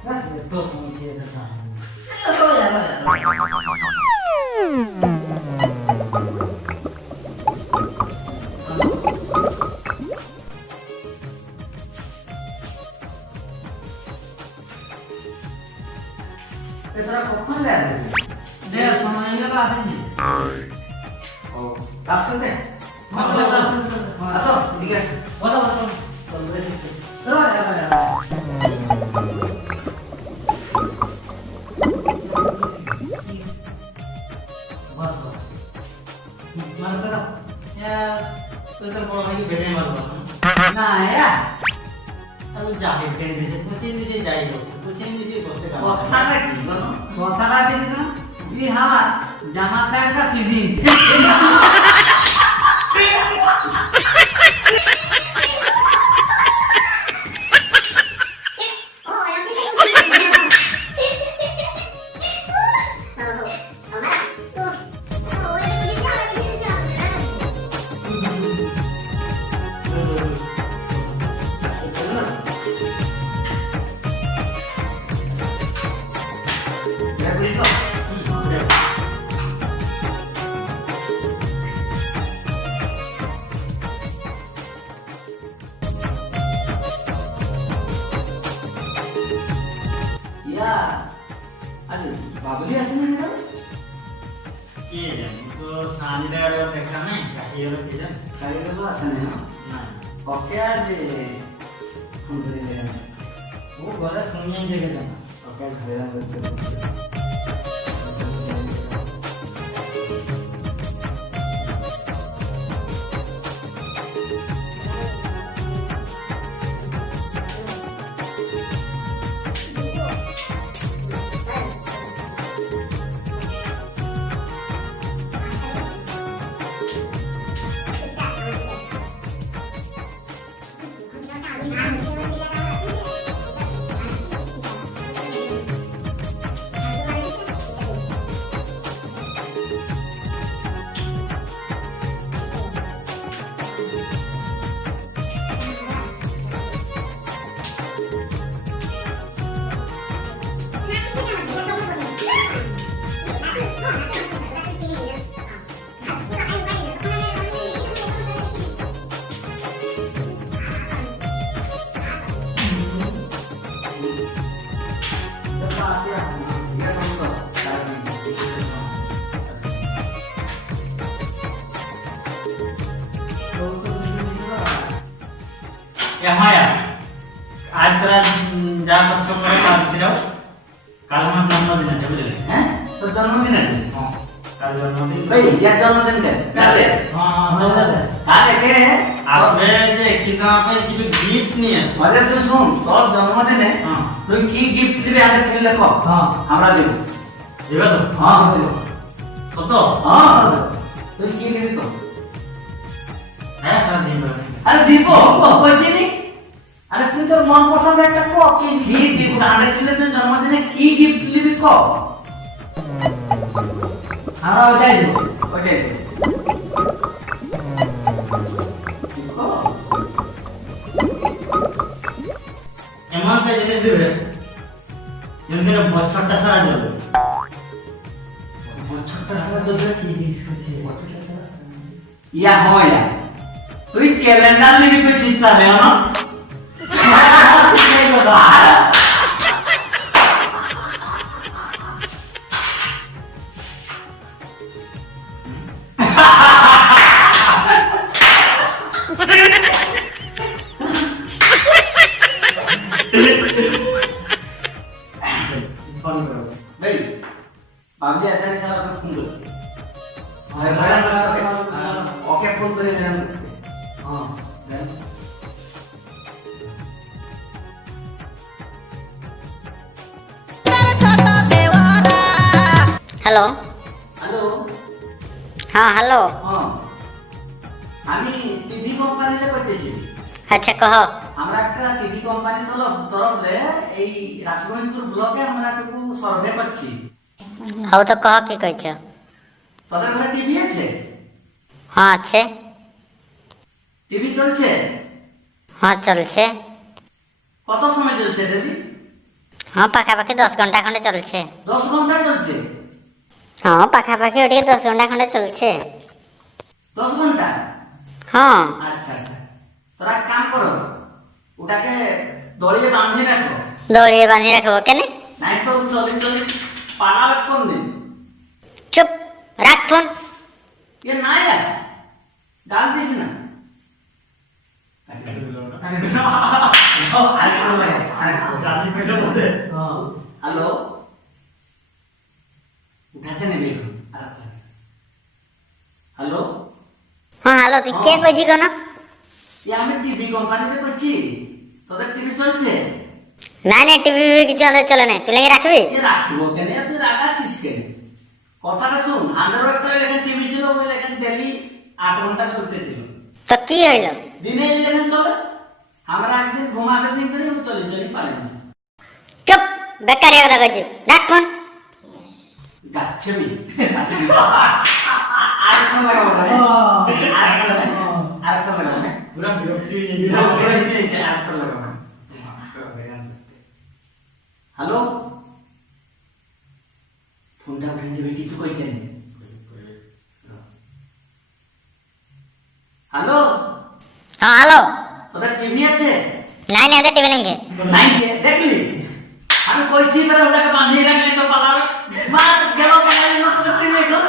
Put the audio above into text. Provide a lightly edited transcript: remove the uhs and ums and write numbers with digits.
তো সময় দিয়ে দেখা তোরা কখন লাগে দেড় সময় লাগা আসেনি ও কাজ করতে আসো ঠিক আছে বলো বলো তোরা না যাই কথাটা কি কথাটা ঠিক না বিহার জামা প্যান্ট का ফিটিং বাবুজি আসেন না কি জানি তো সানিদার দেখা নাই কাহির কি জানি খালি তো আসেন না না ওকে আজ ফোন করে দেন ও ঘরে শুনিয়ে জেগে জানা ওকে ঘরে বলতে মায়া আজ তোরা যা করছো করে কাল ছিল কাল আমার জন্মদিন আছে বুঝলে হ্যাঁ তোর জন্মদিন আছে কাল জন্মদিন ভাই ইয়ার জন্মদিন কে কাদের আরে কে আসবে যে কিন্তু আমাকে কিছু গিফট নিয়ে আসবে আরে তুই শুন তোর জন্মদিনে তুই কি গিফট দিবি আগে ঠিক লেখো হ্যাঁ আমরা দেব দিবে তো হ্যাঁ দেব কত হ্যাঁ তুই কি দিবি তো হ্যাঁ তাহলে দিবে আরে দিব কইছি নি আরে তুই তোর মন পছন্দ একটা কো কি দিব আরে ছেলে তুই জন্মদিনে কি গিফট দিবি কো আমরা ওটাই দেব ওটাই দেব এমন একটা জিনিস দিবে যেদিন বছরটা সারা যাবে বছরটা সারা যাবে কি জিনিস আছে ইয়া হয় তুই ক্যালেন্ডার লিখে কইছিস তাহলে না भाई बाबजी ऐसा नहीं चला तो फोन कर ओके फोन करे हां হ্যালো হ্যালো হ্যাঁ হ্যালো হ্যাঁ আমি টিভি কোম্পানিতে কইতেছি আচ্ছা কহ আমরা একটা টিভি কোম্পানি তরফে এই রাজগঞ্জপুর ব্লকে আমরা একটু সার্ভে করছি হও তো কহ কি কইছ তোদের ঘরে টিভি আছে হ্যাঁ আছে টিভি চলছে হ্যাঁ চলছে কত সময় চলছে দিদি হ্যাঁ পাখাপাখি 10 ঘন্টা খন্ডে চলছে। 10 ঘন্টা চলছে? হ্যাঁ পাখাপাখি ওদিকে 10 ঘন্টা খন্ডে চলছে। 10 ঘন্টা? হ্যাঁ আচ্ছা আচ্ছা, তোরা এক কাম করো, ওটাকে দড়িয়ে বাঁধিয়ে রাখো, দৌড়িয়ে বাঁধিয়ে রাখবো কেন? নাই তো চলে চলে পালাবে কোন দিন। চুপ, রাখ ফোন। এ নাই আর গাল দিস না। হ্যালো, উঠাতে নেবে এখন। হ্যালো, হ্যাঁ হ্যালো, তুই কে কইছি কোন? এ আমি টিভি কোম্পানিতে করছি, তোদের টিভি চলছে? না না, টিভি কিছু আমাদের চলে না, তুই লেগে রাখবি। এ রাখিব কেন, তুই রাখাচ্ছিস কেন? কথাটা শুন, আন্ডারওয়ার্ড তো লেখেন টিভি ছিল, ওই লেখেন ডেলি 8 ঘন্টা চলতেছিল। তো কি হইল? দিনে এই লেখেন চলে, আমরা একদিন ঘুমাতে দিন করে আমি চলে চলে পারি। চুপ, বেকারি কথা কইছি, রাখ ফোন। গাচ্ছে মি আরেকটা লাগাবো না, আরেকটা লাগাবো না, পুরা বিরক্তি আরেকটা লাগাবো না। হ্যালো, ফোনটা ভেঙে যাবে, কিছু কইছেন? হ্যালো, হ্যাঁ হ্যালো, তোদের টিভি আছে? নাই না, এদের টিভি নেই। নাই যে, দেখলি আমি কইছি পরে ওটাকে বাঁধিয়ে রাখলে তো পালাবে, মার গেল পালাবে না, তোদের টিভি এগুলো